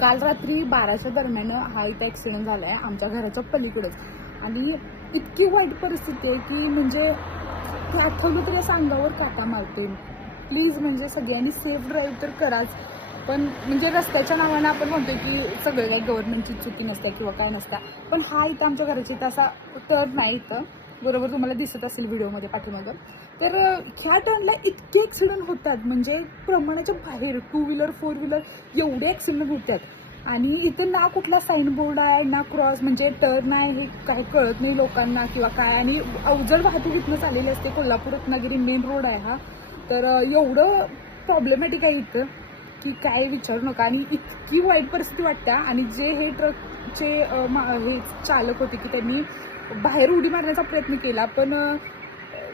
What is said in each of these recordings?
काल रात्री 12च्या दरम्यान हा इथं ॲक्सिडेंट झाला आहे आमच्या घराच्या पलीकडेच. आणि इतकी वाईट परिस्थिती आहे की म्हणजे ते आठवलं तरी असं अंगावर काटा मारते. प्लीज म्हणजे सगळ्यांनी सेफ ड्राईव्ह तर कराच. पण म्हणजे रस्त्याच्या नावानं आपण म्हणतो की सगळं काही गव्हर्नमेंटची चुकी नसते किंवा काय नसतं, पण हा इथं आमच्या घराच्या इथं असा टर्न नाही इथं, बरोबर तुम्हाला दिसत असेल व्हिडिओमध्ये पाठीमागं. तर ह्या टर्नला इतके ॲक्सिडेंट होतात म्हणजे प्रमाणाच्या बाहेर. 2 व्हीलर 4 व्हीलर एवढे ॲक्सिडेंट होतात. आणि इथं ना कुठला साईन बोर्ड आहे ना क्रॉस म्हणजे टर्न आहे हे काय कळत नाही लोकांना किंवा काय. आणि अवजड वाहतूक इथनं चाललेली असते. कोल्हापूर रत्नागिरी मेन रोड आहे हा. तर एवढं प्रॉब्लेमॅटिक आहे इथं की काय विचारू नका. आणि इतकी वाईट परिस्थिती वाटते. आणि जे हे ट्रकचे हे चालक होते की त्यांनी बाहेर उडी मारण्याचा प्रयत्न केला, पण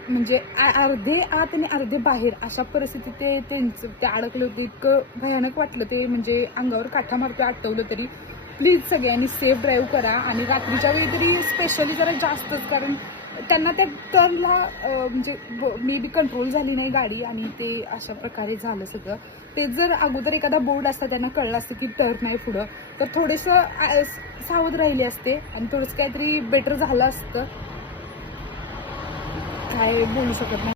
म्हणजे अर्धे आत आणि अर्धे बाहेर अशा परिस्थितीत ते अडकले होते. इतकं भयानक वाटलं ते, म्हणजे अंगावर काठा मारतो आठवलं तरी. प्लीज सगळ्यांनी सेफ ड्राईव्ह करा. आणि रात्रीच्या वेळी तरी स्पेशली जरा जास्तच, कारण त्यांना त्या टर्नला म्हणजे मे बी कंट्रोल झाली नाही गाडी आणि ते अशा प्रकारे झालं सगळं. ते जर अगोदर एखादा बोर्ड असता त्यांना कळलं असतं की टर्न आहे पुढं, तर थोडेसं सावध राहिले असते आणि थोडंसं काहीतरी बेटर झालं असतं. काय बोलू शकत नाही.